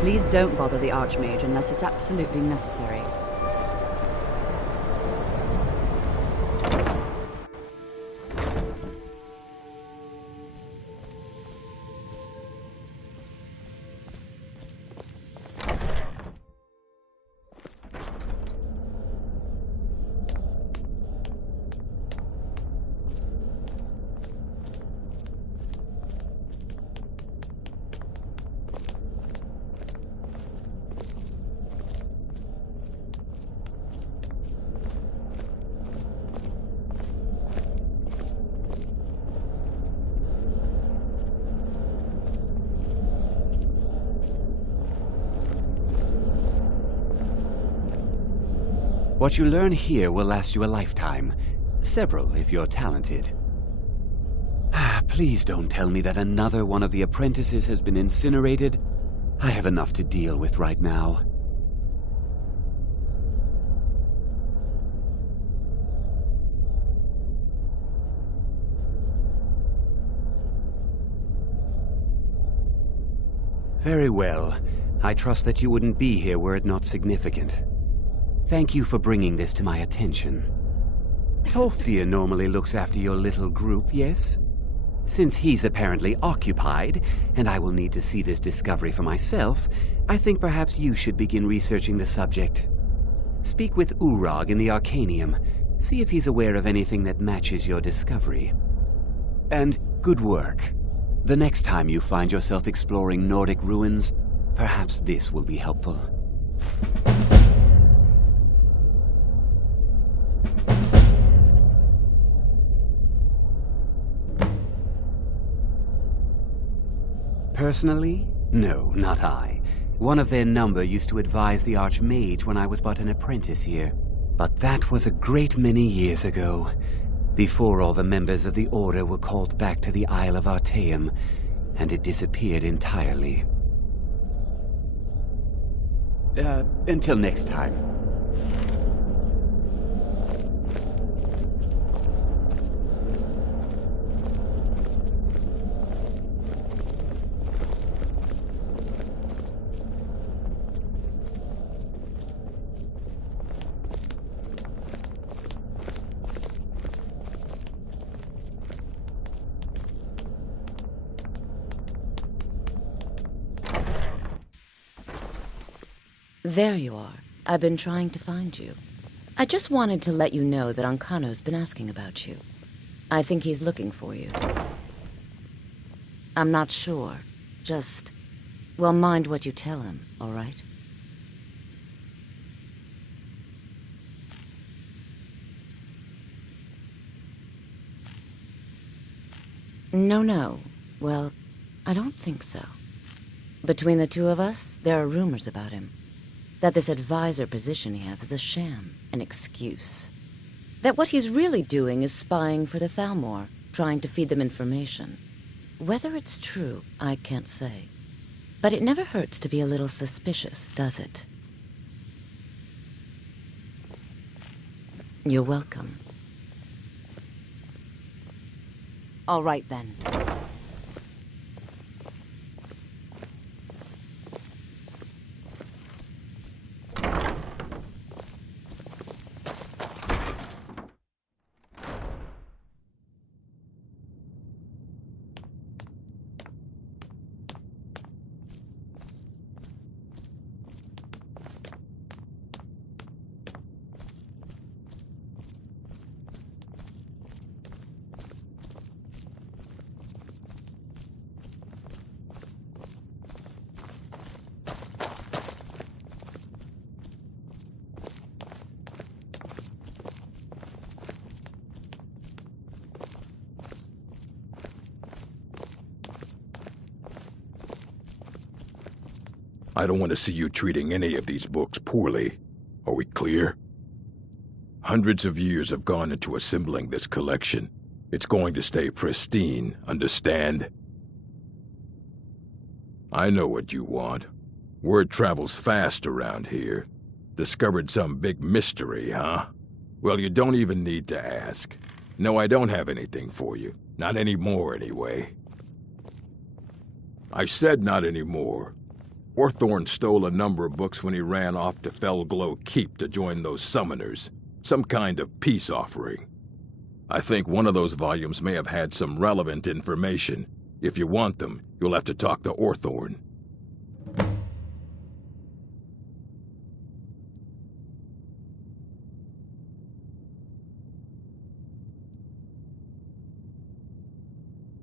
Please don't bother the Archmage unless it's absolutely necessary. What you learn here will last you a lifetime. Several, if you're talented. Please don't tell me that another one of the apprentices has been incinerated. I have enough to deal with right now. Very well. I trust that you wouldn't be here were it not significant. Thank you for bringing this to my attention. Tolfdir normally looks after your little group, yes? Since he's apparently occupied, and I will need to see this discovery for myself, I think perhaps you should begin researching the subject. Speak with Urag in the Arcanium. See if he's aware of anything that matches your discovery. And good work. The next time you find yourself exploring Nordic ruins, perhaps this will be helpful. Personally? No, not I. One of their number used to advise the Archmage when I was but an apprentice here. But that was a great many years ago, before all the members of the Order were called back to the Isle of Artaeum, and it disappeared entirely. Until next time. There you are. I've been trying to find you. I just wanted to let you know that Ancano's been asking about you. I think he's looking for you. I'm not sure. Just, well, mind what you tell him, all right? No. Well, I don't think so. Between the two of us, there are rumors about him. That this advisor position he has is a sham, an excuse. That what he's really doing is spying for the Thalmor, trying to feed them information. Whether it's true, I can't say. But it never hurts to be a little suspicious, does it? You're welcome. All right, then. I don't want to see you treating any of these books poorly. Are we clear? Hundreds of years have gone into assembling this collection. It's going to stay pristine, understand? I know what you want. Word travels fast around here. Discovered some big mystery, huh? Well, you don't even need to ask. No, I don't have anything for you. Not anymore, anyway. I said not anymore. Hawthorne stole a number of books when he ran off to Felglow Keep to join those summoners. Some kind of peace offering. I think one of those volumes may have had some relevant information. If you want them, you'll have to talk to Hawthorne.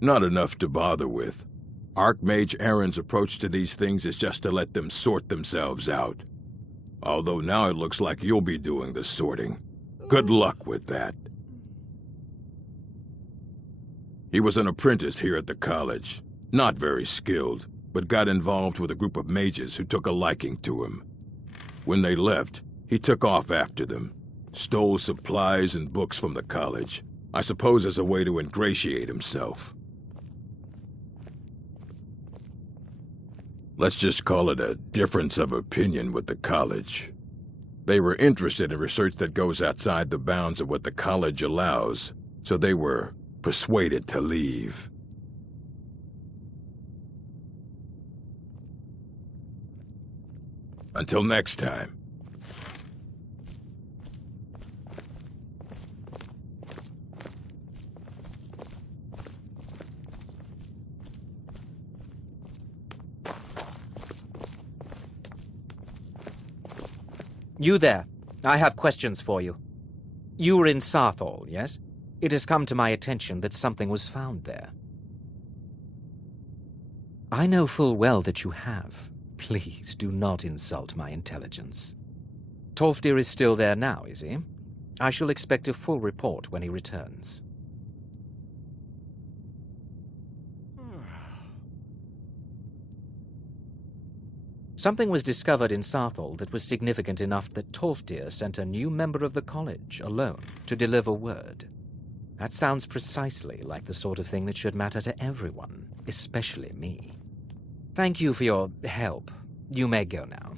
Not enough to bother with. Archmage Aaron's approach to these things is just to let them sort themselves out. Although now it looks like you'll be doing the sorting. Good luck with that. He was an apprentice here at the college. Not very skilled, but got involved with a group of mages who took a liking to him. When they left, he took off after them. Stole supplies and books from the college. I suppose as a way to ingratiate himself. Let's just call it a difference of opinion with the college. They were interested in research that goes outside the bounds of what the college allows, so they were persuaded to leave. Until next time. You there. I have questions for you. You were in Sarthal, yes? It has come to my attention that something was found there. I know full well that you have. Please do not insult my intelligence. Tolfdir is still there now, is he? I shall expect a full report when he returns. Something was discovered in Sarthal that was significant enough that Tolfdir sent a new member of the college, alone, to deliver word. That sounds precisely like the sort of thing that should matter to everyone, especially me. Thank you for your help. You may go now.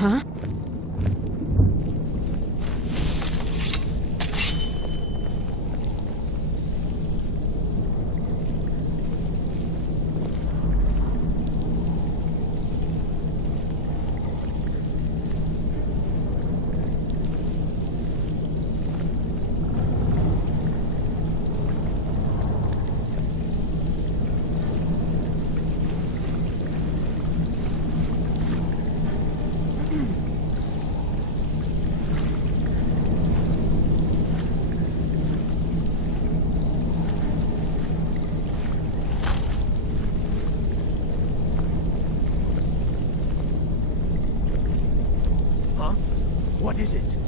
Huh? What is it?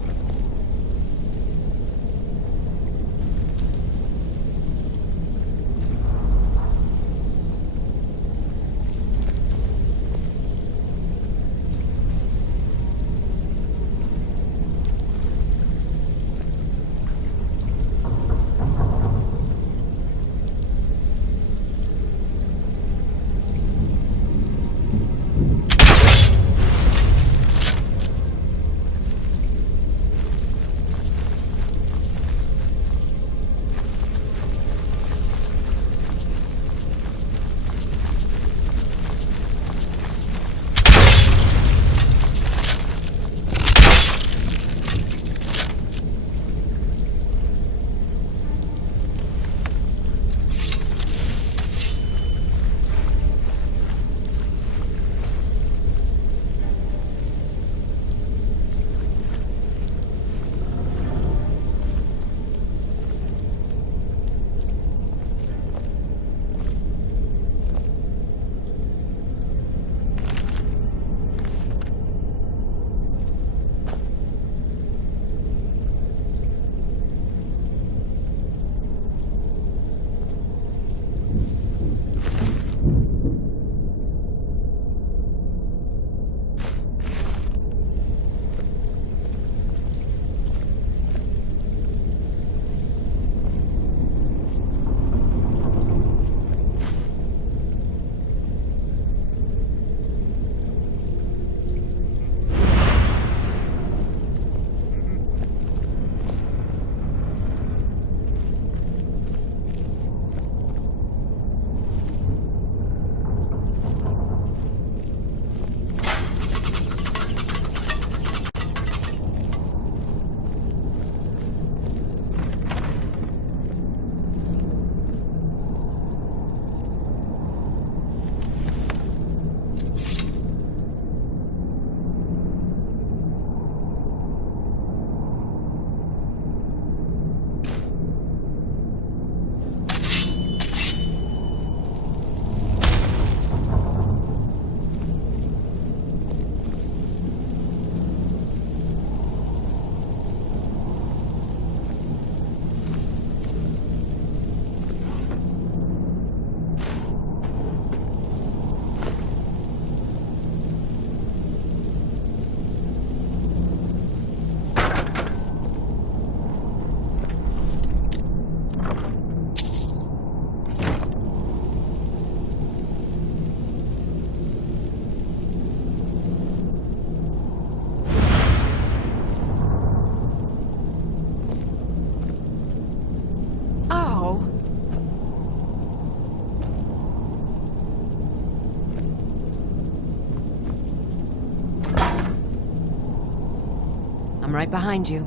I'm right behind you.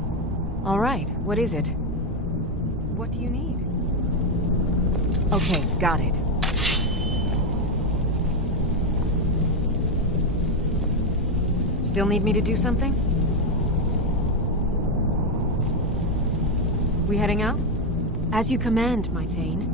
All right, what is it? What do you need? Okay, got it. Still need me to do something? We heading out? As you command, my Thane.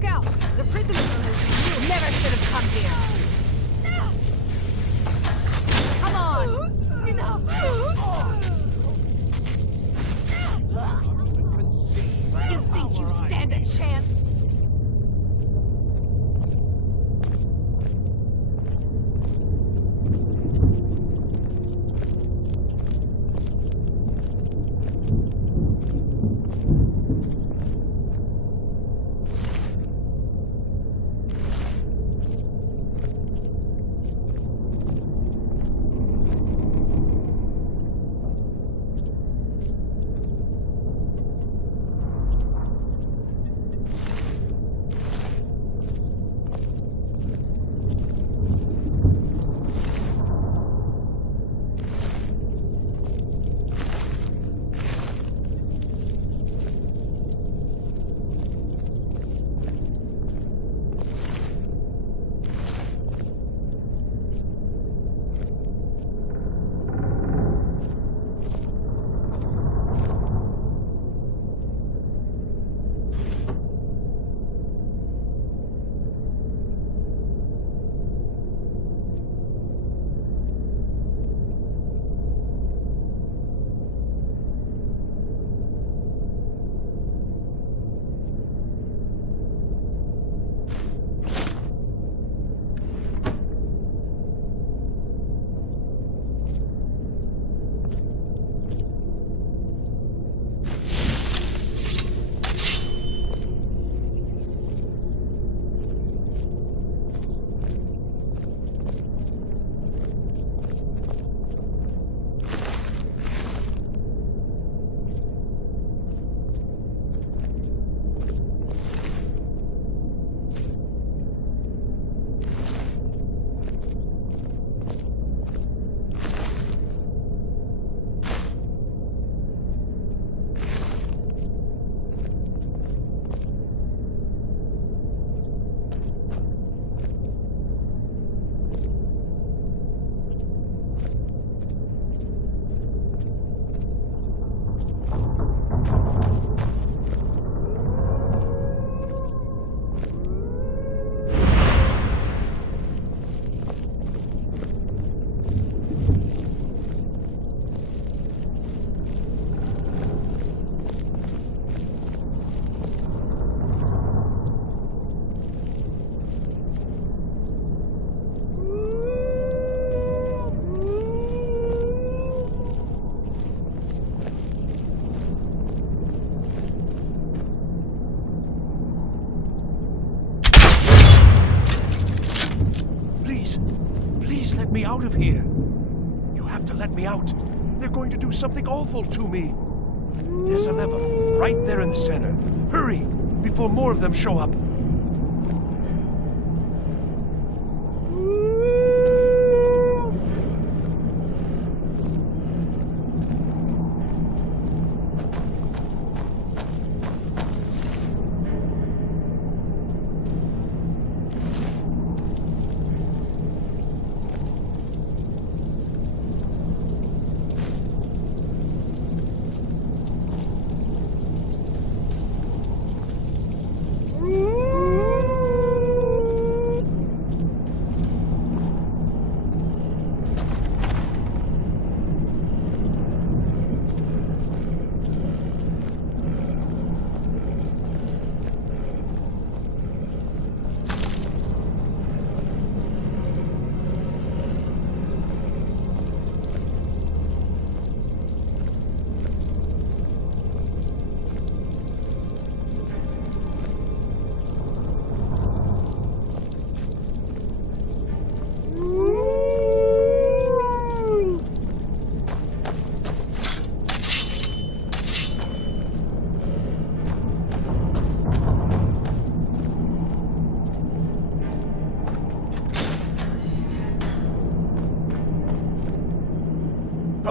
Look out! The prisoners are moving. You never should have come here. Come on! Enough! You think you stand a chance? Please let me out of here. You have to let me out. They're going to do something awful to me. There's a lever right there in the center. Hurry, before more of them show up.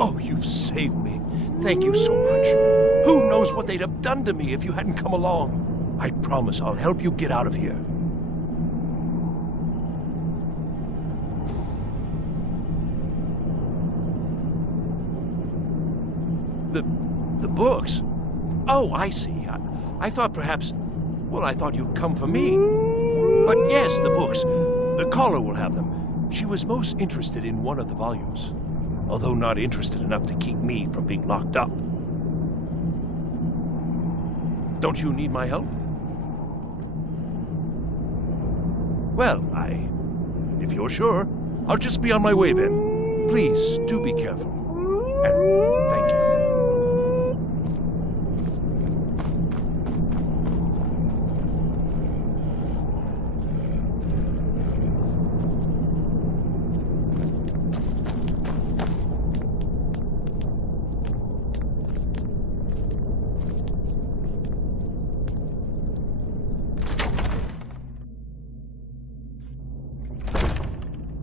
Oh, you've saved me. Thank you so much. Who knows what they'd have done to me if you hadn't come along? I promise I'll help you get out of here. The books? Oh, I see. I thought perhaps... Well, I thought you'd come for me. But yes, the books. The caller will have them. She was most interested in one of the volumes, although not interested enough to keep me from being locked up. Don't you need my help? Well, if you're sure, I'll just be on my way then. Please, do be careful. And thank you.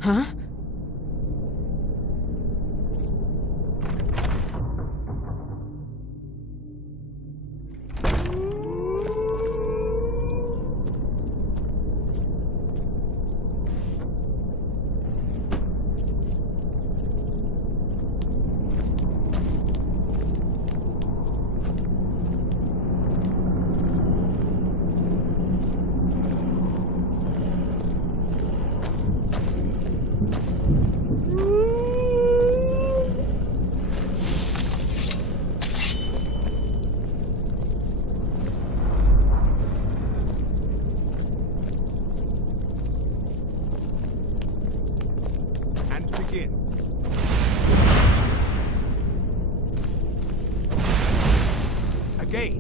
Huh? Again.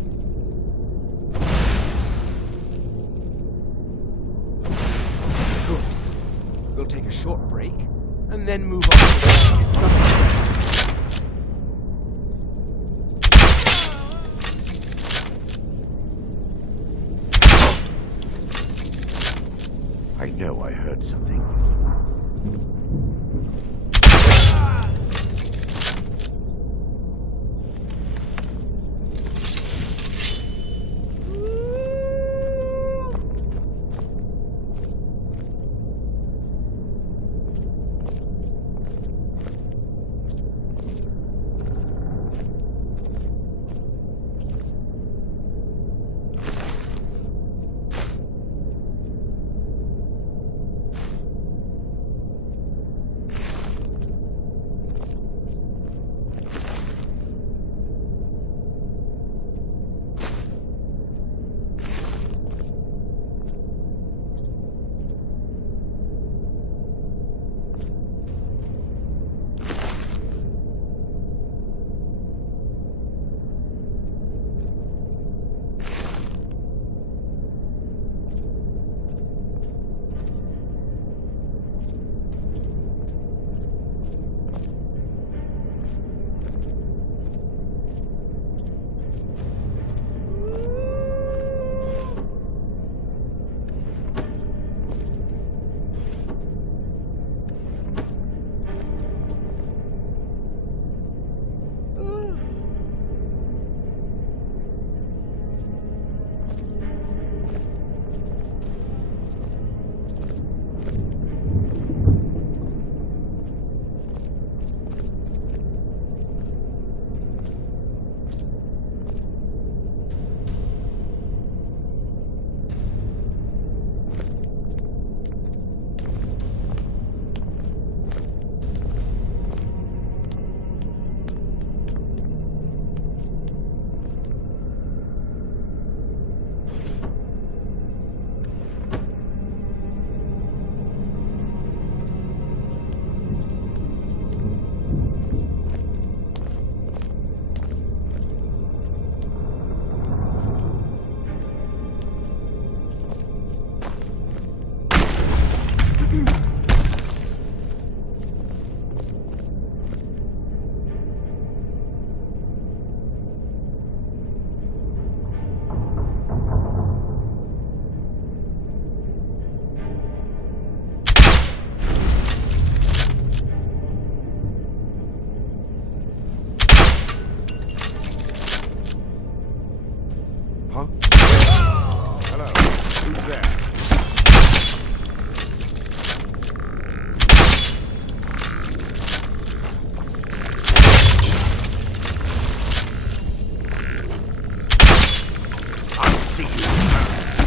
Good. We'll take a short break, and then move on to the I know I heard something. Huh? Hello. Who's there? I'll see you.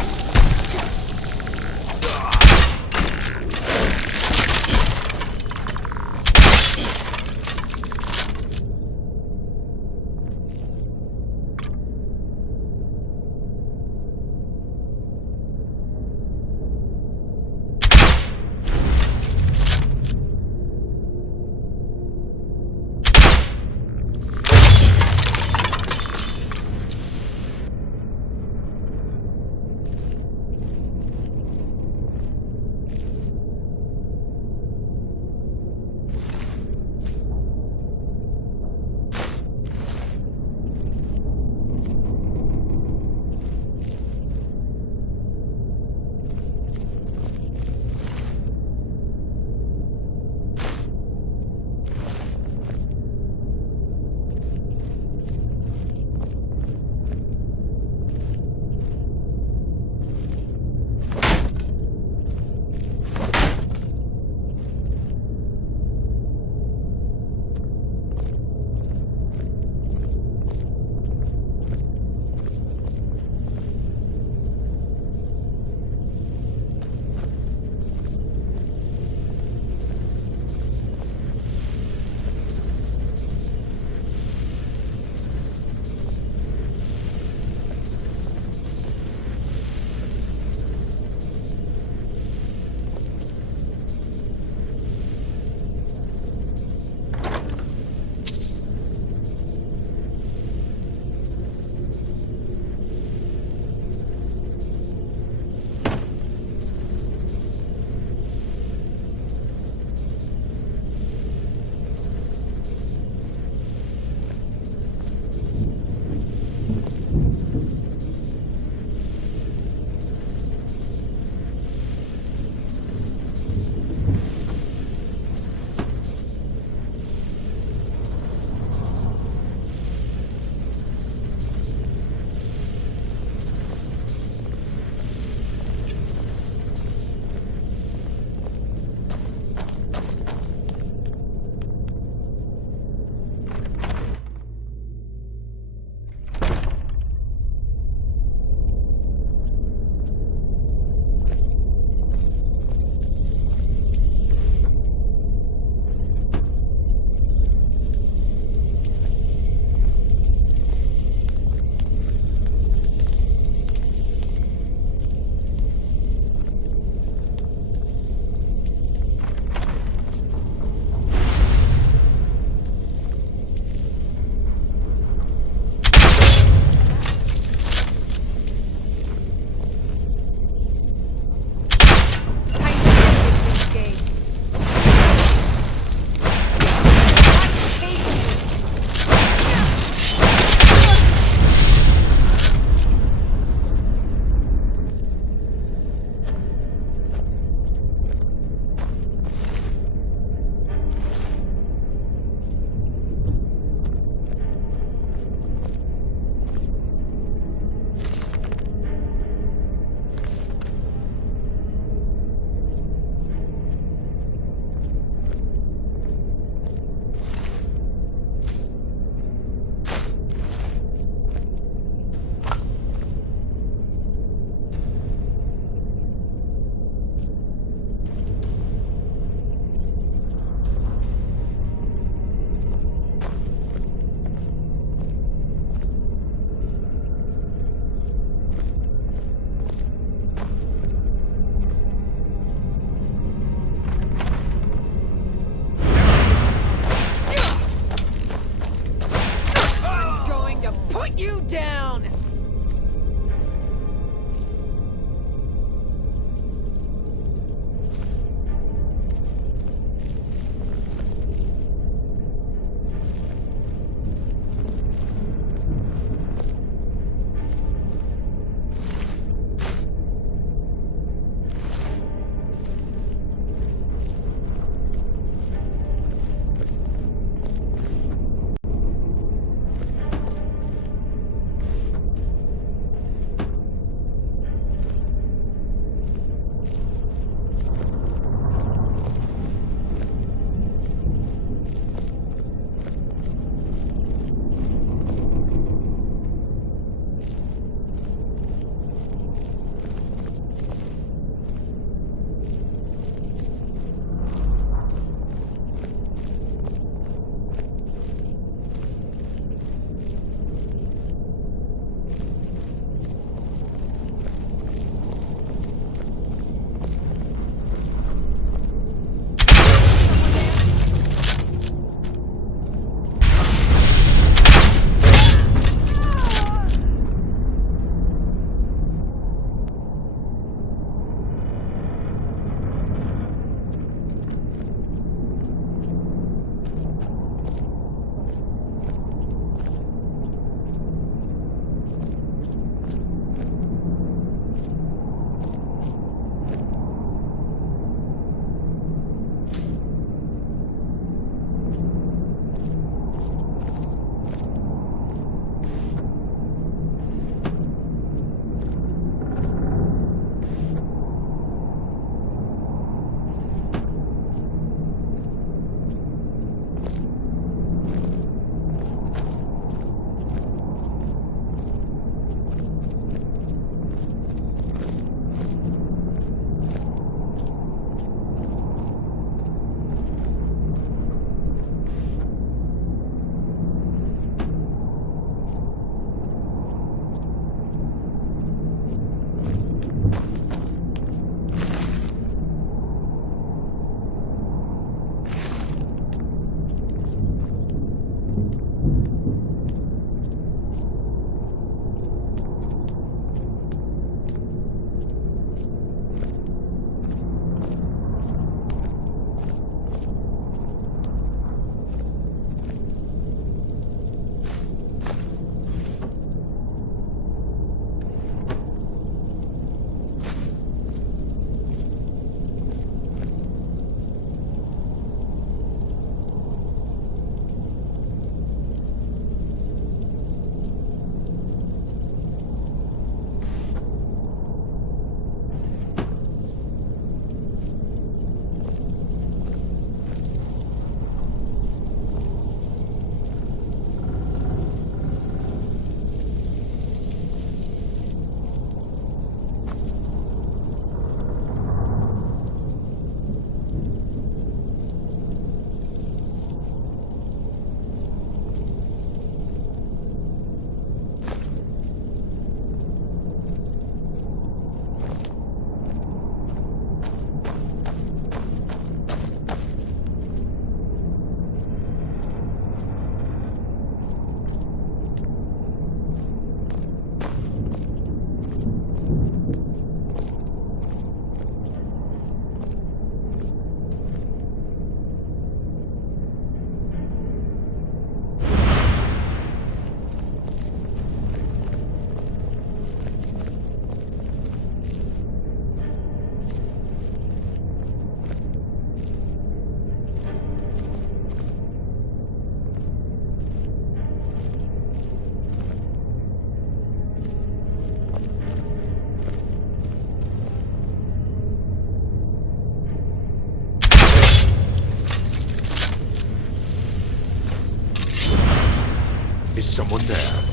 someone there.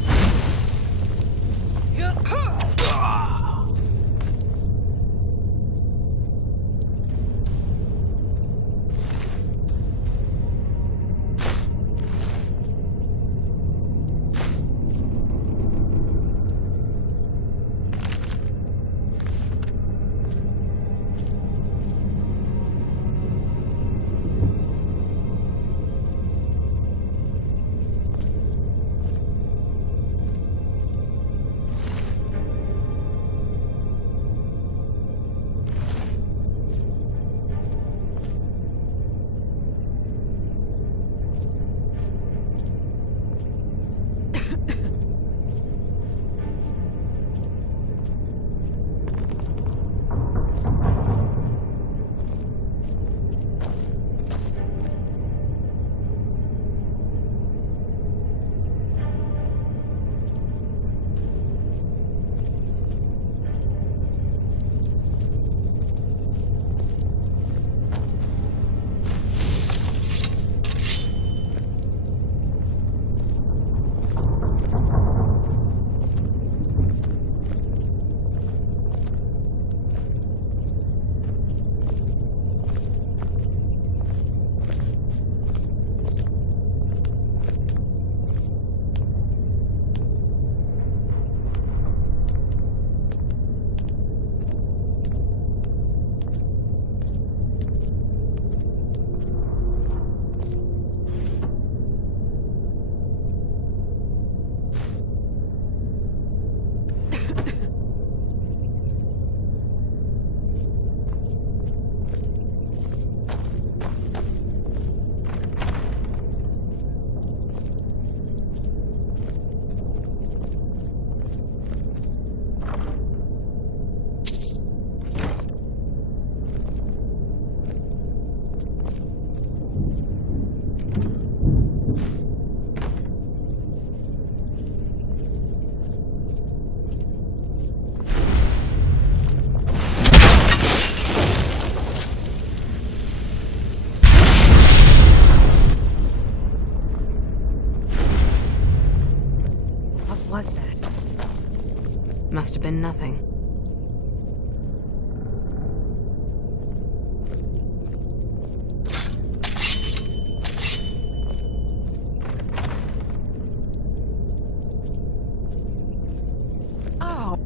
Was that? Must have been nothing. Oh.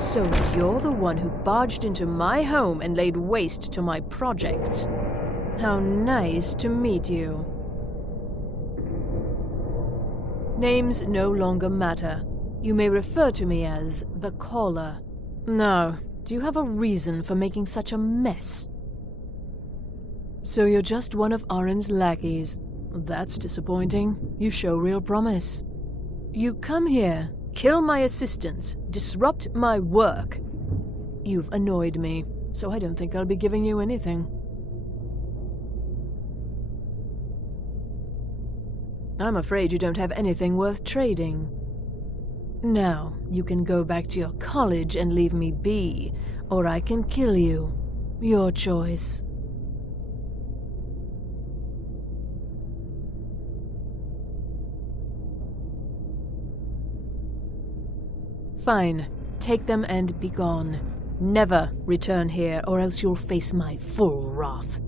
So you're the one who barged into my home and laid waste to my projects. How nice to meet you. Names no longer matter. You may refer to me as the Caller. Now, do you have a reason for making such a mess? So you're just one of Arin's lackeys. That's disappointing. You show real promise. You come here, kill my assistants, disrupt my work. You've annoyed me, so I don't think I'll be giving you anything. I'm afraid you don't have anything worth trading. Now, you can go back to your college and leave me be, or I can kill you. Your choice. Fine. Take them and be gone. Never return here, or else you'll face my full wrath.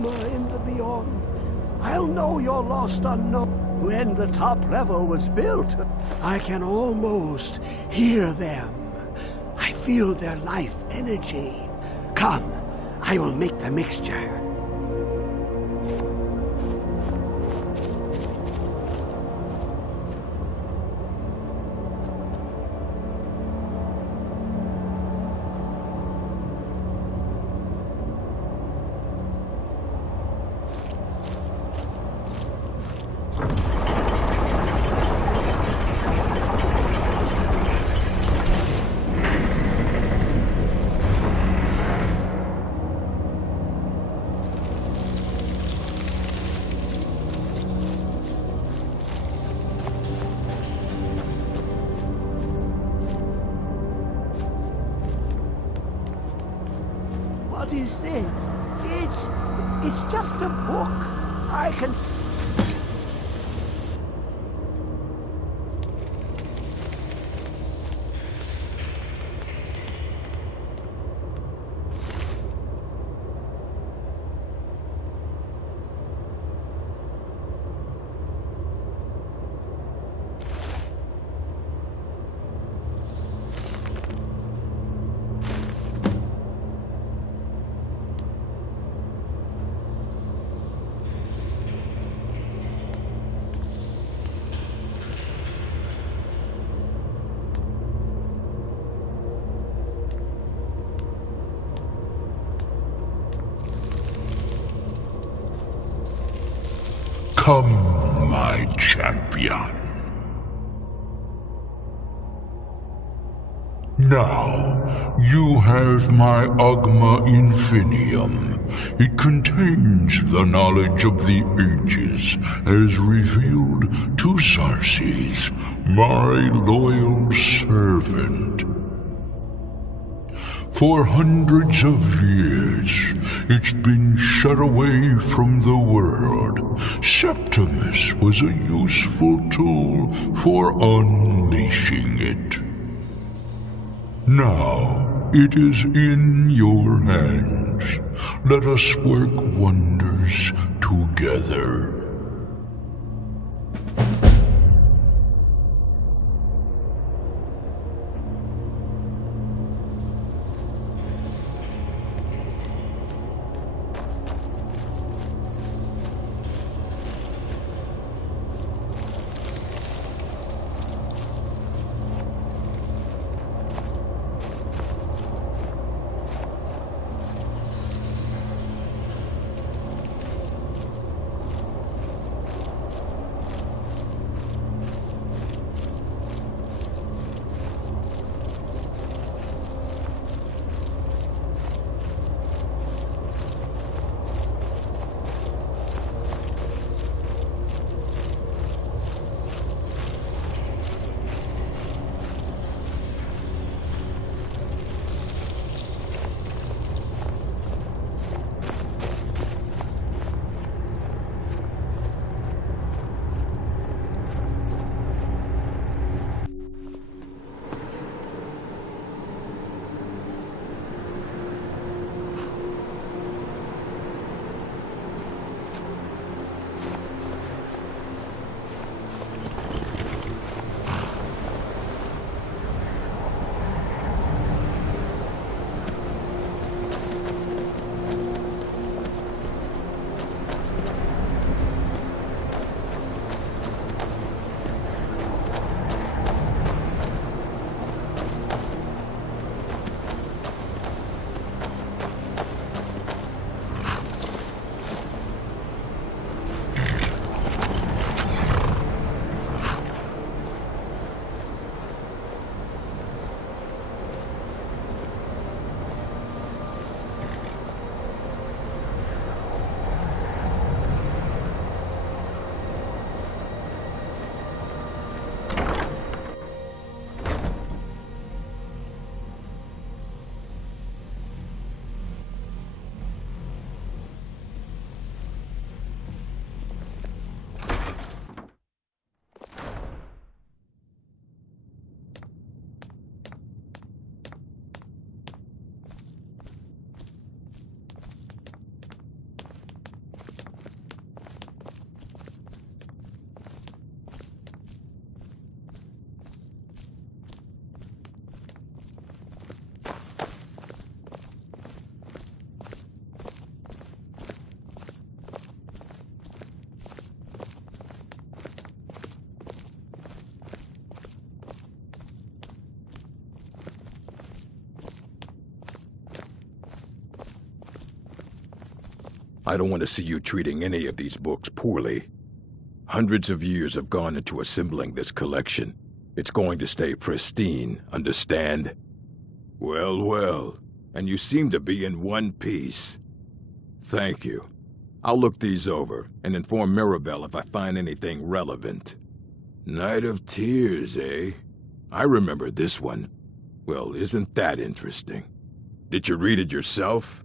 tremor in the beyond. I'll know you're lost unknown. When the top level was built, I can almost hear them. I feel their life energy. Come, I will make the mixture. What is this? It's just a book. I can... Come, my champion. Now, you have my Agma Infinium. It contains the knowledge of the ages, as revealed to Xarxes, my loyal servant. For hundreds of years, it's been shut away from the world. Septimus was a useful tool for unleashing it. Now, it is in your hands. Let us work wonders together. I don't want to see you treating any of these books poorly. Hundreds of years have gone into assembling this collection. It's going to stay pristine, understand? Well, well, and you seem to be in one piece. Thank you. I'll look these over and inform Mirabelle if I find anything relevant. Night of Tears, eh? I remember this one. Well, isn't that interesting? Did you read it yourself?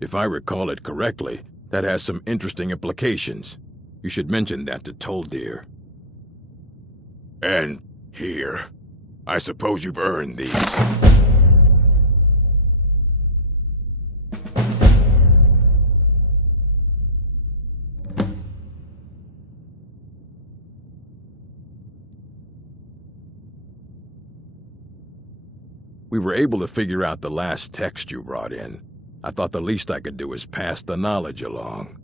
If I recall it correctly, that has some interesting implications. You should mention that to Toldir. And here. I suppose you've earned these. We were able to figure out the last text you brought in. I thought the least I could do is pass the knowledge along.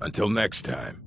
Until next time.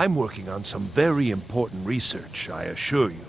I'm working on some very important research, I assure you.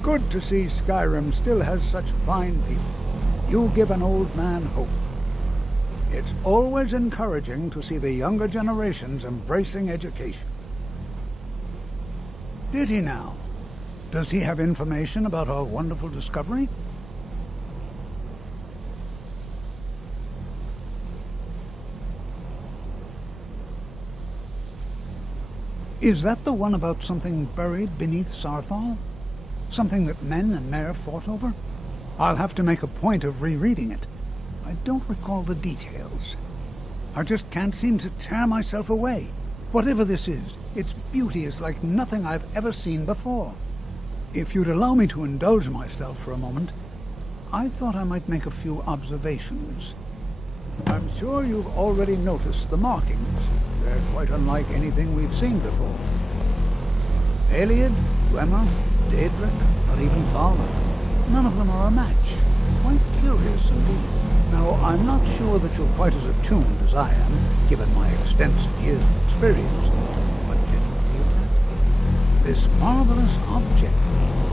Good to see Skyrim still has such fine people. You give an old man hope. It's always encouraging to see the younger generations embracing education. Did he now? Does he have information about our wonderful discovery? Is that the one about something buried beneath Sarthal? Something that men and Mare fought over? I'll have to make a point of rereading it. I don't recall the details. I just can't seem to tear myself away. Whatever this is, its beauty is like nothing I've ever seen before. If you'd allow me to indulge myself for a moment, I thought I might make a few observations. I'm sure you've already noticed the markings. They're quite unlike anything we've seen before. Iliad, Dwemer, Daedric, or even Thalmor. None of them are a match. Quite curious indeed. Now, I'm not sure that you're quite as attuned as I am, given my extensive years of experience. But can you feel that? This marvelous object,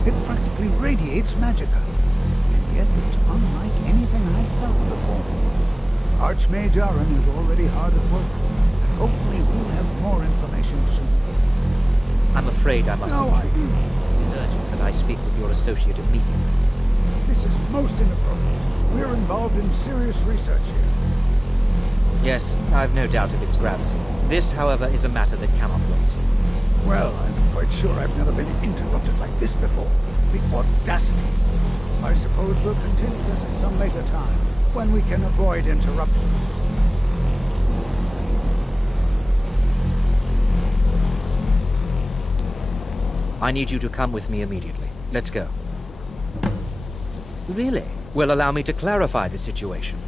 it practically radiates magicka. And yet it's unlike anything I've felt before. Archmage Aaron is already hard at work, and hopefully we'll have more information soon. I'm afraid I must intrude. It is urgent that I speak with your associate immediately. This is most inappropriate. We're involved in serious research here. Yes, I've no doubt of its gravity. This, however, is a matter that cannot wait. Well, I'm quite sure I've never been interrupted like this before. The audacity. I suppose we'll continue this at some later time, when we can avoid interruptions. I need you to come with me immediately. Let's go. Really? Well, allow me to clarify the situation.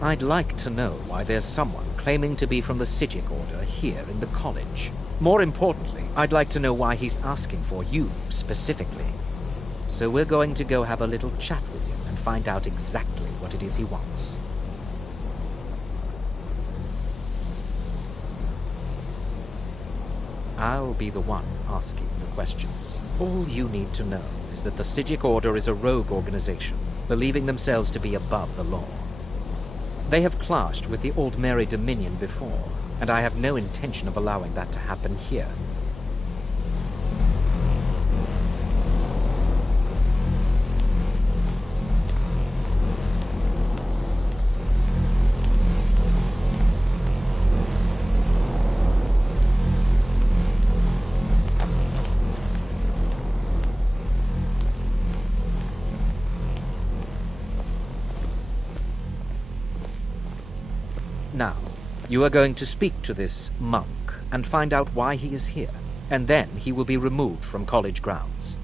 I'd like to know why there's someone claiming to be from the Psijic Order here in the college. More importantly, I'd like to know why he's asking for you, specifically. So we're going to go have a little chat with him and find out exactly what it is he wants. I'll be the one asking the questions. All you need to know is that the Psijic Order is a rogue organization, believing themselves to be above the law. They have clashed with the Old Mary Dominion before, and I have no intention of allowing that to happen here. Now, you are going to speak to this monk and find out why he is here, and then he will be removed from college grounds.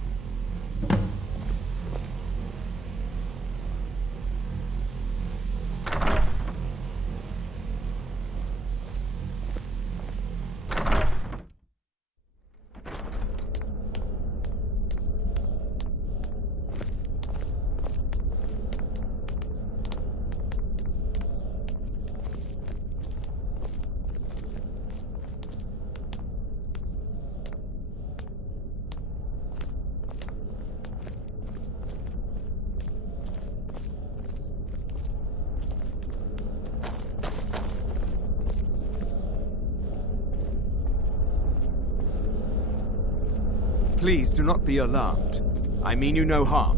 Please do not be alarmed. I mean you no harm.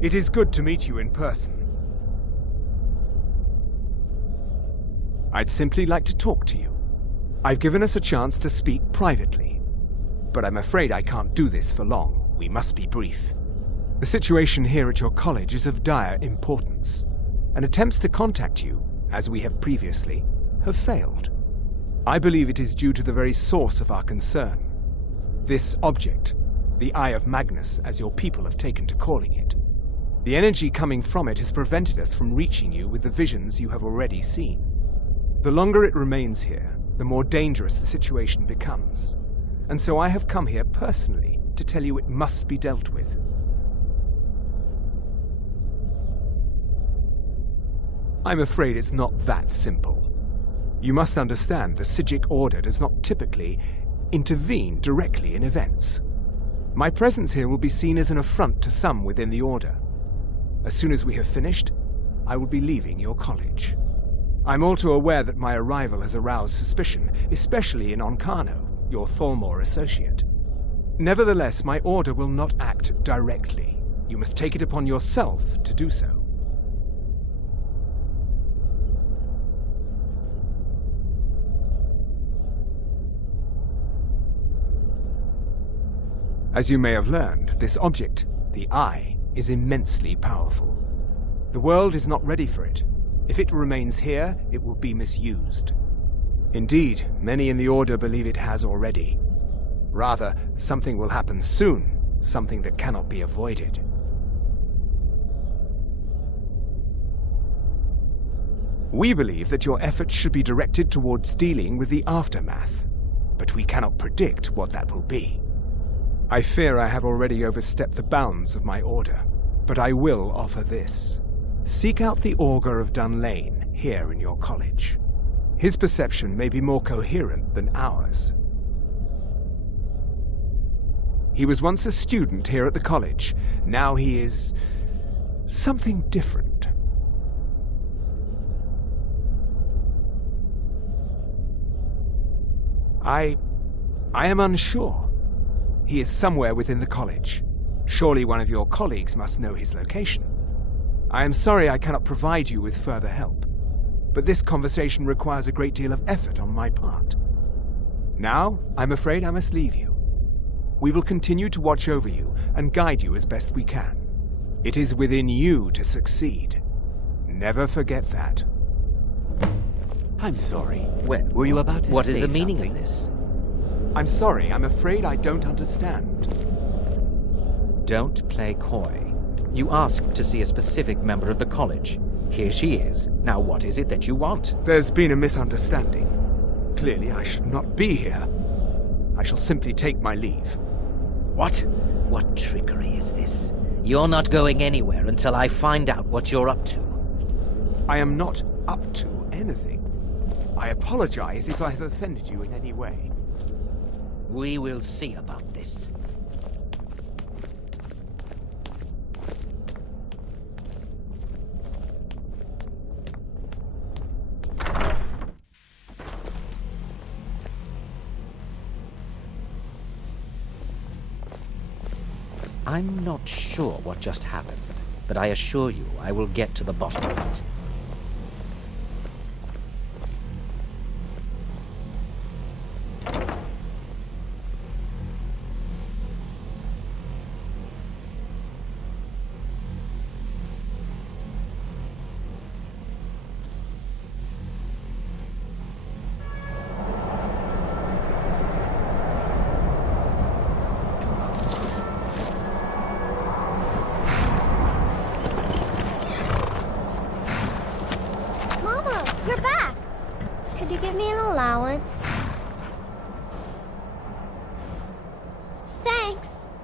It is good to meet you in person. I'd simply like to talk to you. I've given us a chance to speak privately, but I'm afraid I can't do this for long. We must be brief. The situation here at your college is of dire importance, and attempts to contact you, as we have previously, have failed. I believe it is due to the very source of our concern. This object, the Eye of Magnus, as your people have taken to calling it. The energy coming from it has prevented us from reaching you with the visions you have already seen. The longer it remains here, the more dangerous the situation becomes. And so I have come here personally to tell you it must be dealt with. I'm afraid it's not that simple. You must understand the Psijic Order does not typically intervene directly in events. My presence here will be seen as an affront to some within the Order. As soon as we have finished, I will be leaving your college. I'm all too aware that my arrival has aroused suspicion, especially in Onkano, your Thalmor associate. Nevertheless, my order will not act directly. You must take it upon yourself to do so. As you may have learned, this object, the Eye, is immensely powerful. The world is not ready for it. If it remains here, it will be misused. Indeed, many in the Order believe it has already. Rather, something will happen soon, something that cannot be avoided. We believe that your efforts should be directed towards dealing with the aftermath, but we cannot predict what that will be. I fear I have already overstepped the bounds of my order, but I will offer this. Seek out the Augur of Dunlane here in your college. His perception may be more coherent than ours. He was once a student here at the college. Now he is something different. I am unsure. He is somewhere within the college. Surely one of your colleagues must know his location. I am sorry I cannot provide you with further help, but this conversation requires a great deal of effort on my part. Now, I'm afraid I must leave you. We will continue to watch over you and guide you as best we can. It is within you to succeed. Never forget that. I'm sorry. Well, were you about to what say is the meaning something? of this? I'm sorry, I'm afraid I don't understand. Don't play coy. You asked to see a specific member of the college. Here she is. Now what is it that you want? There's been a misunderstanding. Clearly I should not be here. I shall simply take my leave. What? What trickery is this? You're not going anywhere until I find out what you're up to. I am not up to anything. I apologize if I have offended you in any way. We will see about this. I'm not sure what just happened, but I assure you I will get to the bottom of it. Thanks.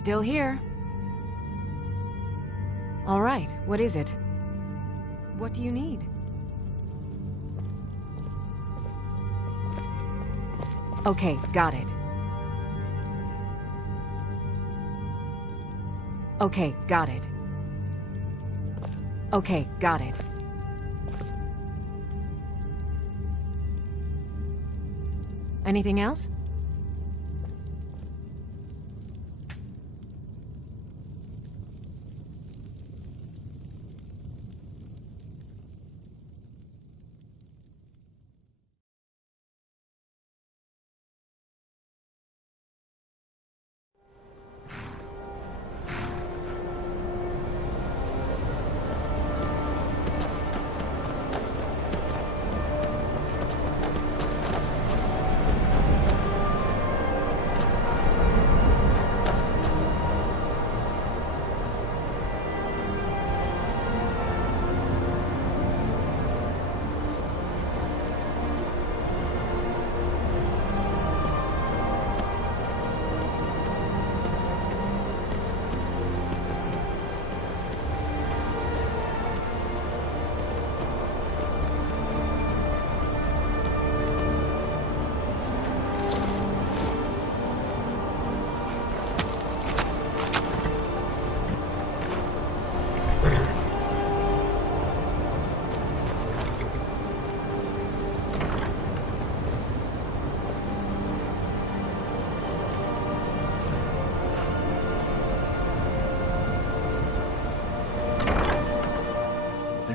Still here. All right, what is it? What do you need? Okay, got it. Okay, got it. Okay, got it. Anything else?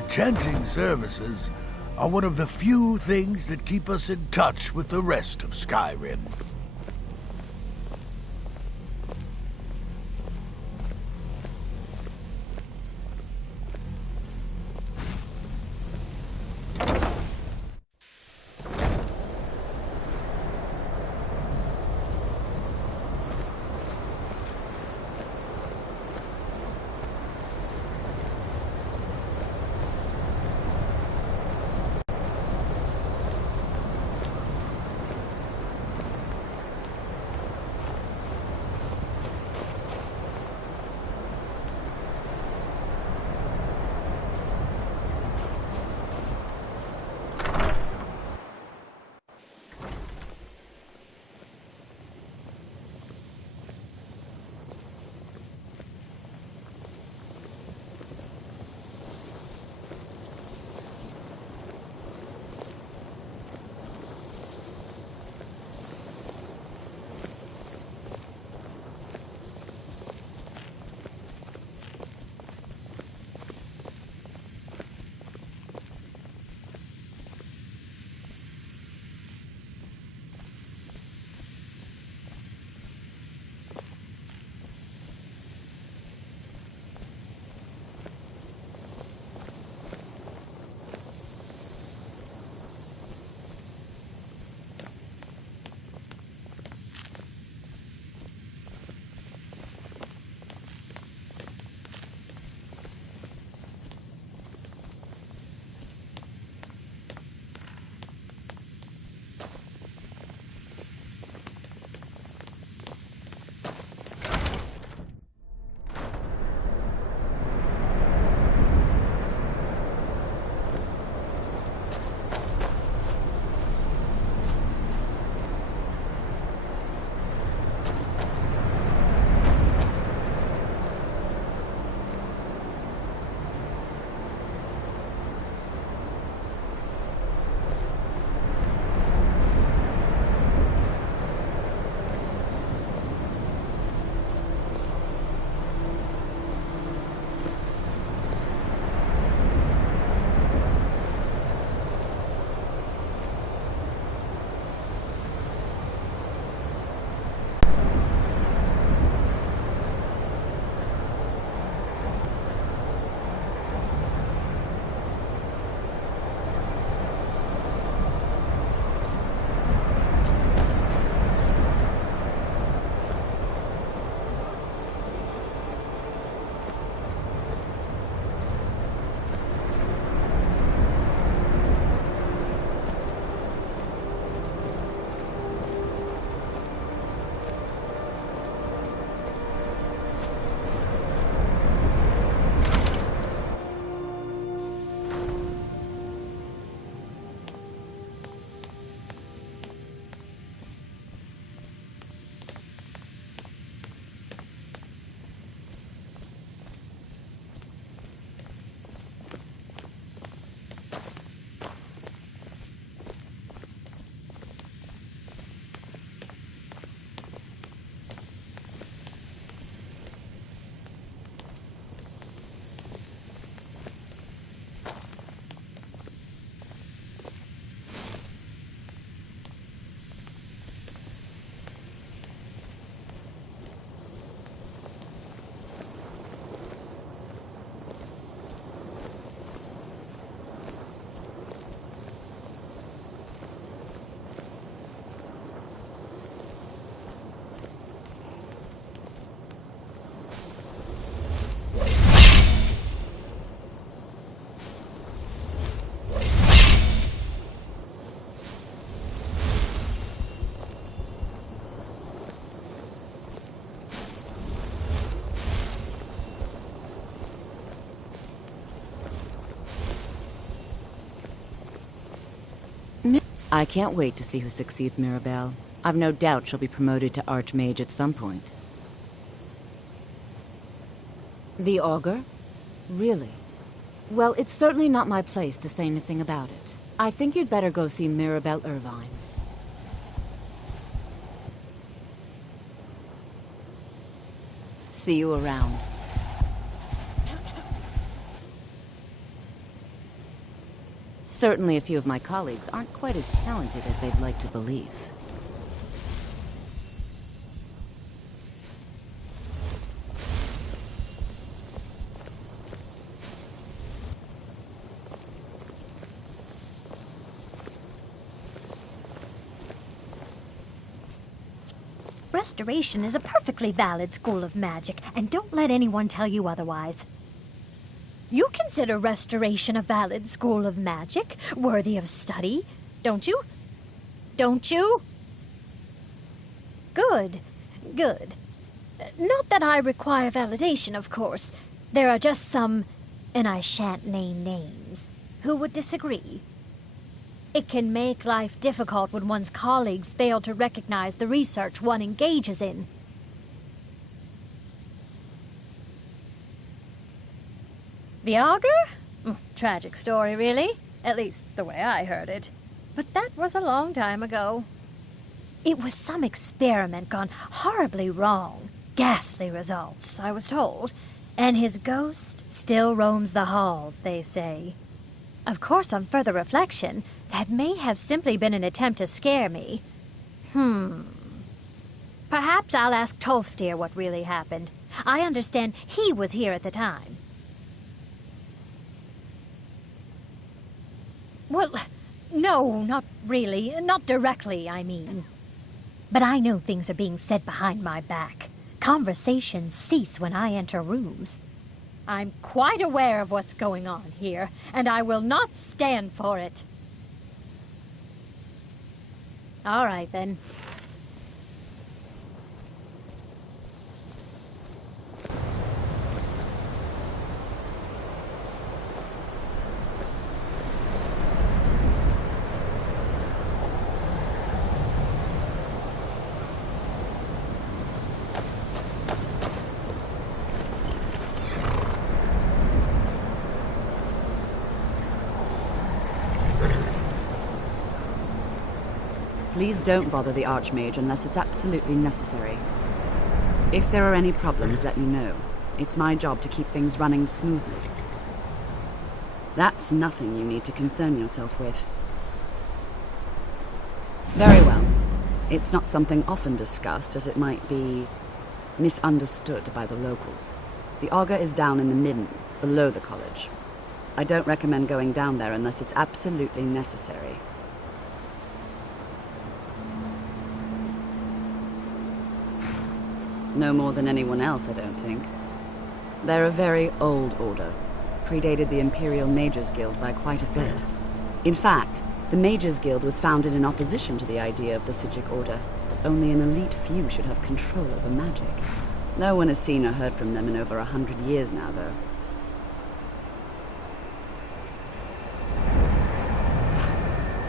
Chanting services are one of the few things that keep us in touch with the rest of Skyrim. I can't wait to see who succeeds Mirabelle. I've no doubt she'll be promoted to Archmage at some point. The Augur? Really? Well, it's certainly not my place to say anything about it. I think you'd better go see Mirabelle Irvine. See you around. Certainly a few of my colleagues aren't quite as talented as they'd like to believe. Restoration is a perfectly valid school of magic, and don't let anyone tell you otherwise. You consider Restoration a valid school of magic, worthy of study, don't you? Don't you? Good, good. Not that I require validation, of course. There are just some, and I shan't name names, who would disagree. It can make life difficult when one's colleagues fail to recognize the research one engages in. The Augur? Tragic story, really. At least the way I heard it. But that was a long time ago. It was some experiment gone horribly wrong. Ghastly results, I was told. And his ghost still roams the halls, they say. Of course, on further reflection, that may have simply been an attempt to scare me. Perhaps I'll ask Tolfdir what really happened. I understand he was here at the time. Well, no, not really. Not directly, I mean. But I know things are being said behind my back. Conversations cease when I enter rooms. I'm quite aware of what's going on here, and I will not stand for it. All right, then. Please don't bother the Archmage unless it's absolutely necessary. If there are any problems, let me know. It's my job to keep things running smoothly. That's nothing you need to concern yourself with. Very well. It's not something often discussed, as it might be misunderstood by the locals. The Augur is down in the midden, below the college. I don't recommend going down there unless it's absolutely necessary. No more than anyone else, I don't think. They're a very old order. Predated the Imperial Mages Guild by quite a bit. In fact, the Mages Guild was founded in opposition to the idea of the Psijic Order, that only an elite few should have control over magic. No one has seen or heard from them in over 100 years now, though.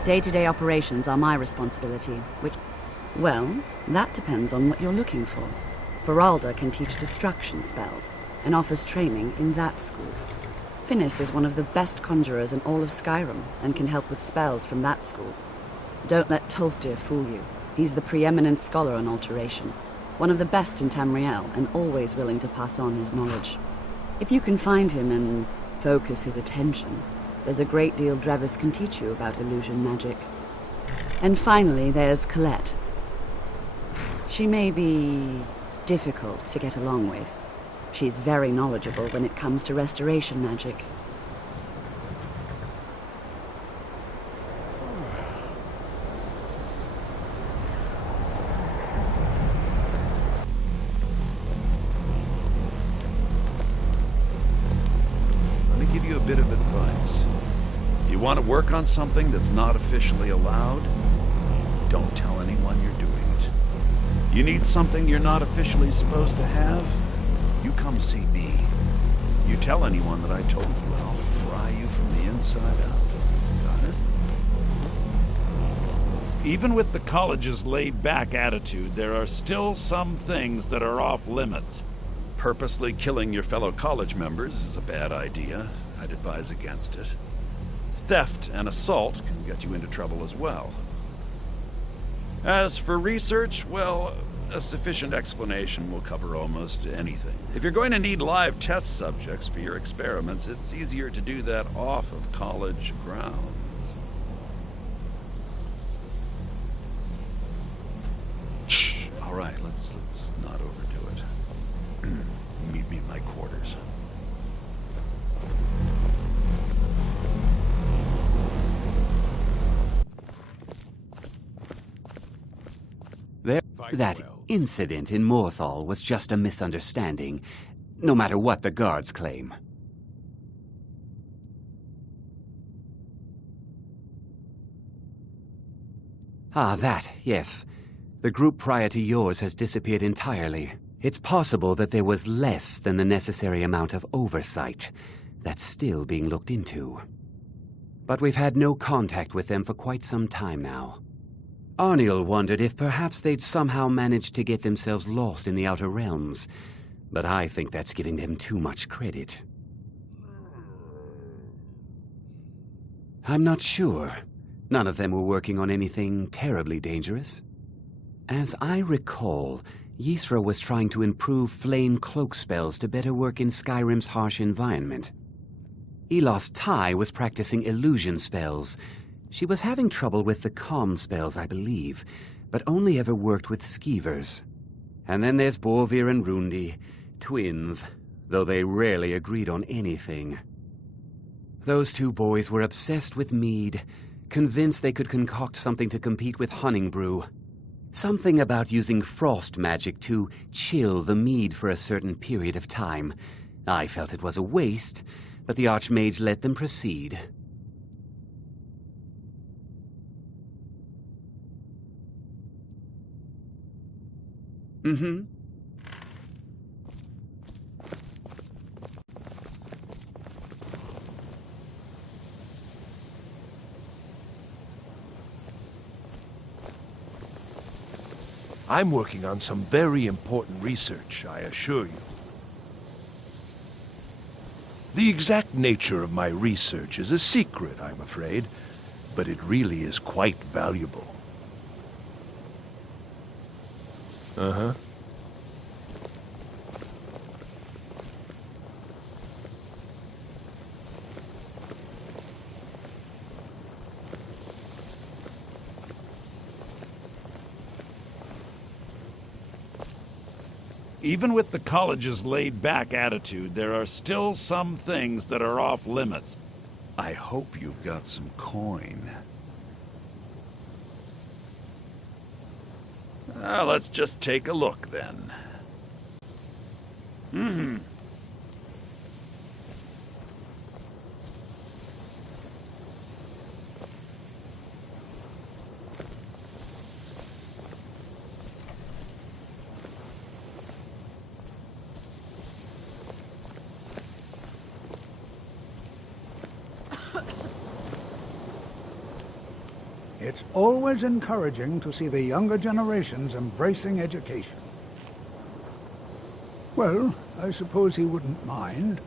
Day-to-day operations are my responsibility, which... well, that depends on what you're looking for. Beralda can teach destruction spells, and offers training in that school. Finis is one of the best conjurers in all of Skyrim, and can help with spells from that school. Don't let Tolfdir fool you. He's the preeminent scholar on alteration, one of the best in Tamriel, and always willing to pass on his knowledge. If you can find him and focus his attention, there's a great deal Drevis can teach you about illusion magic. And finally, there's Colette. She may be difficult to get along with. She's very knowledgeable when it comes to restoration magic. Let me give you a bit of advice. You want to work on something that's not officially allowed? Don't tell anyone you're doing it. You need something you're not officially supposed to have? You come see me. You tell anyone that I told you, I'll fry you from the inside out. Got it? Even with the college's laid-back attitude, there are still some things that are off-limits. Purposely killing your fellow college members is a bad idea. I'd advise against it. Theft and assault can get you into trouble as well. As for research, well, a sufficient explanation will cover almost anything. If you're going to need live test subjects for your experiments, it's easier to do that off of college grounds. Shh. All right, let's not overdo it. Meet me in my quarters. That incident in Morthal was just a misunderstanding, no matter what the guards claim. Yes. The group prior to yours has disappeared entirely. It's possible that there was less than the necessary amount of oversight. That's still being looked into. But we've had no contact with them for quite some time now. Arniel wondered if perhaps they'd somehow managed to get themselves lost in the Outer Realms, but I think that's giving them too much credit. I'm not sure. None of them were working on anything terribly dangerous. As I recall, Ysra was trying to improve flame cloak spells to better work in Skyrim's harsh environment. Elos Tai was practicing illusion spells. She was having trouble with the calm spells, I believe, but only ever worked with skeevers. And then there's Borvir and Rundi, twins, though they rarely agreed on anything. Those two boys were obsessed with mead, convinced they could concoct something to compete with Honningbrew. Something about using frost magic to chill the mead for a certain period of time. I felt it was a waste, but the Archmage let them proceed. I'm working on some very important research, I assure you. The exact nature of my research is a secret, I'm afraid, but it really is quite valuable. Uh-huh. Even with the college's laid-back attitude, there are still some things that are off-limits. I hope you've got some coin. Let's just take a look, then. It's always encouraging to see the younger generations embracing education. Well, I suppose he wouldn't mind.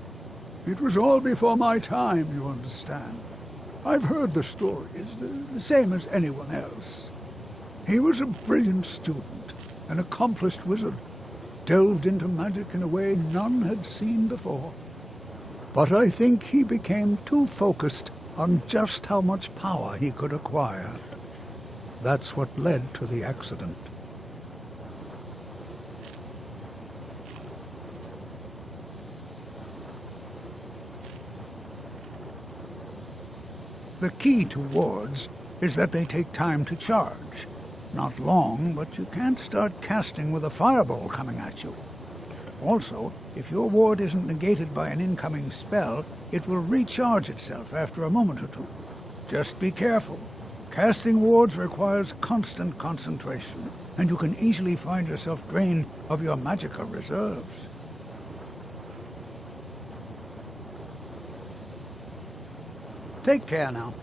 It was all before my time, you understand. I've heard the stories, the same as anyone else. He was a brilliant student, an accomplished wizard, delved into magic in a way none had seen before. But I think he became too focused on just how much power he could acquire. That's what led to the accident. The key to wards is that they take time to charge. Not long, but you can't start casting with a fireball coming at you. Also, if your ward isn't negated by an incoming spell, it will recharge itself after a moment or two. Just be careful. Casting wards requires constant concentration, and you can easily find yourself drained of your magicka reserves. Take care now.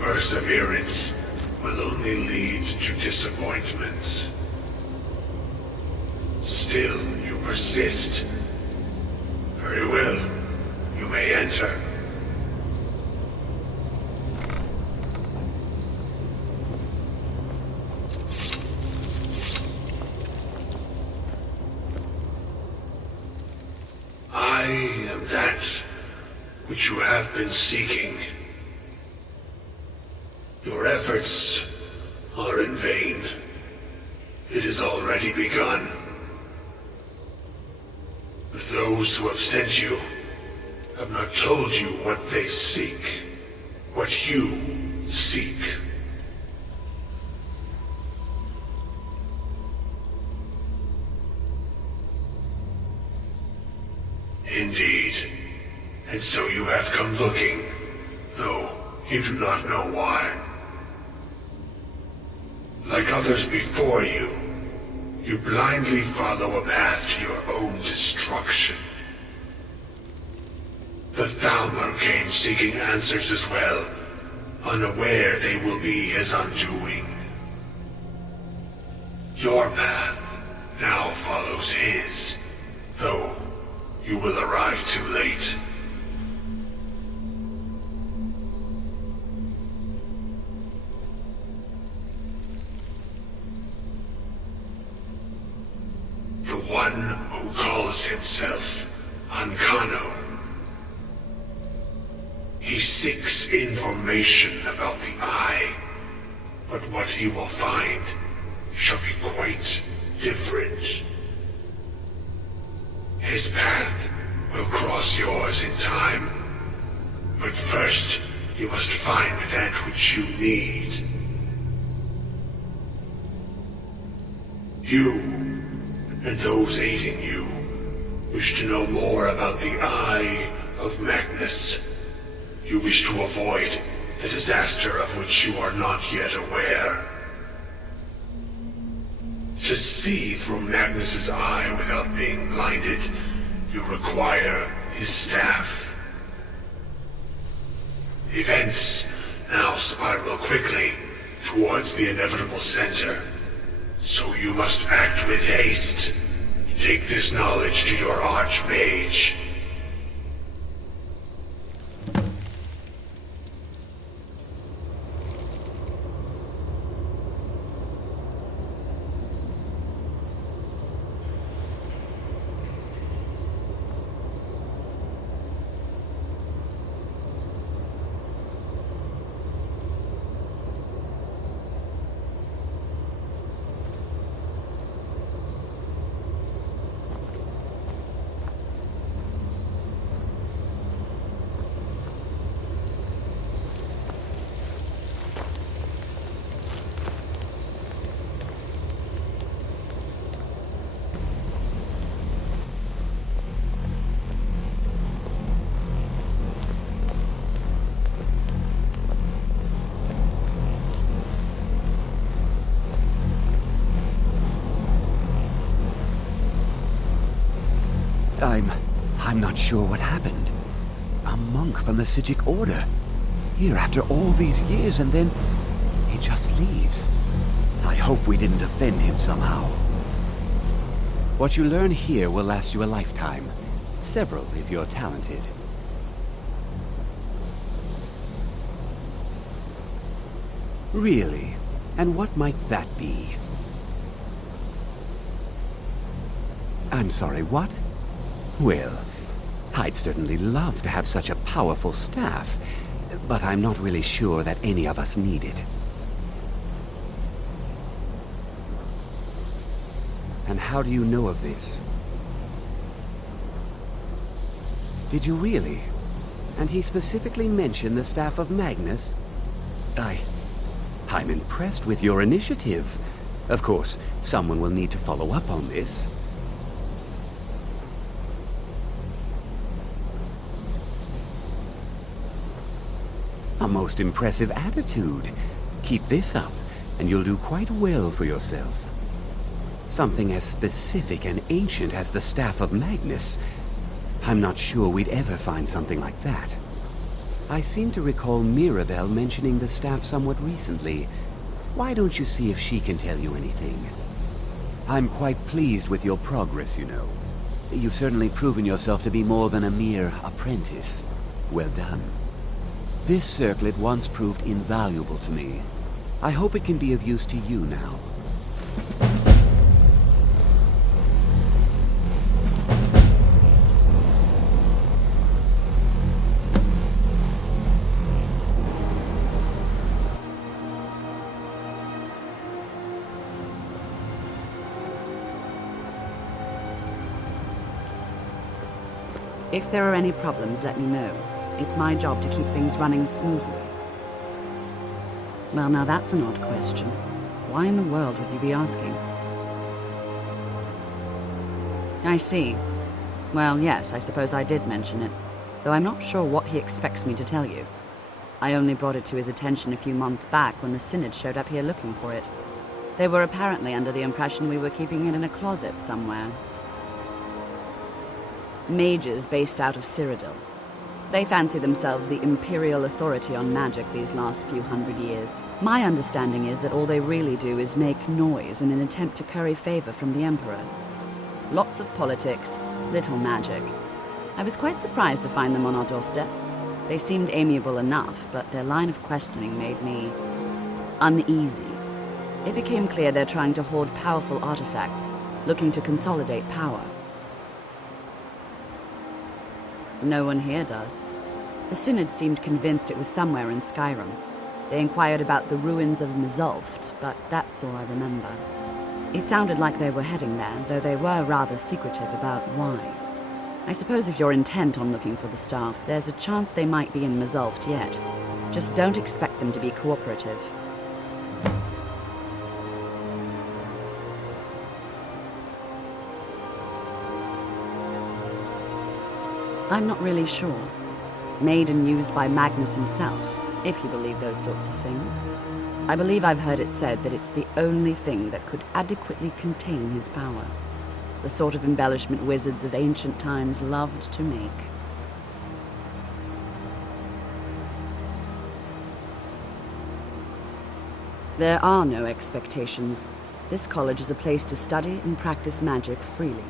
perseverance will only lead to disappointment. Still, you persist. Very well. You may enter. I am that which you have been seeking. Your efforts are in vain. It has already begun. But those who have sent you have not told you what they seek, what you seek. Indeed. And so you have come looking, though you do not know why. Like others before you, you blindly follow a path to your own destruction. The Thalmor came seeking answers as well, unaware they will be his undoing. Your path now follows his, though you will arrive too late. The one who calls himself Ancano. He seeks information about the Eye, but what he will find shall be quite different. His path will cross yours in time, but first you must find that which you need. You, and those aiding you, wish to know more about the Eye of Magnus. You wish to avoid the disaster of which you are not yet aware. To see through Magnus's eye without being blinded, you require his staff. Events now spiral quickly towards the inevitable center, so you must act with haste. Take this knowledge to your Archmage. I'm not sure what happened. A monk from the Psijic Order. Here after all these years, and then he just leaves. I hope we didn't offend him somehow. What you learn here will last you a lifetime. Several, if you're talented. Really? And what might that be? I'm sorry, what? Well, I'd certainly love to have such a powerful staff, but I'm not really sure that any of us need it. And how do you know of this? Did you really? And he specifically mentioned the staff of Magnus? I'm impressed with your initiative. Of course, someone will need to follow up on this. A most impressive attitude. Keep this up, and you'll do quite well for yourself. Something as specific and ancient as the Staff of Magnus. I'm not sure we'd ever find something like that. I seem to recall Mirabelle mentioning the staff somewhat recently. Why don't you see if she can tell you anything? I'm quite pleased with your progress, you know. You've certainly proven yourself to be more than a mere apprentice. Well done. This circlet once proved invaluable to me. I hope it can be of use to you now. If there are any problems, let me know. It's my job to keep things running smoothly. Well, now that's an odd question. Why in the world would you be asking? I see. Well, yes, I suppose I did mention it, though I'm not sure what he expects me to tell you. I only brought it to his attention a few months back when the Synod showed up here looking for it. They were apparently under the impression we were keeping it in a closet somewhere. Mages based out of Cyrodiil. They fancy themselves the imperial authority on magic these last few hundred years. My understanding is that all they really do is make noise in an attempt to curry favor from the Emperor. Lots of politics, little magic. I was quite surprised to find them on our doorstep. They seemed amiable enough, but their line of questioning made me uneasy. It became clear they're trying to hoard powerful artifacts, looking to consolidate power. No one here does. The Synod seemed convinced it was somewhere in Skyrim. They inquired about the ruins of Mzulft, but that's all I remember. It sounded like they were heading there, though they were rather secretive about why. I suppose if you're intent on looking for the staff, there's a chance they might be in Mzulft yet. Just don't expect them to be cooperative. I'm not really sure. Made and used by Magnus himself, if you believe those sorts of things. I believe I've heard it said that it's the only thing that could adequately contain his power. The sort of embellishment wizards of ancient times loved to make. There are no expectations. This college is a place to study and practice magic freely.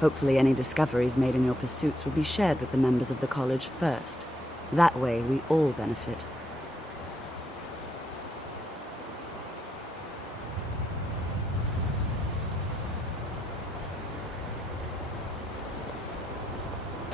Hopefully any discoveries made in your pursuits will be shared with the members of the college first. That way we all benefit.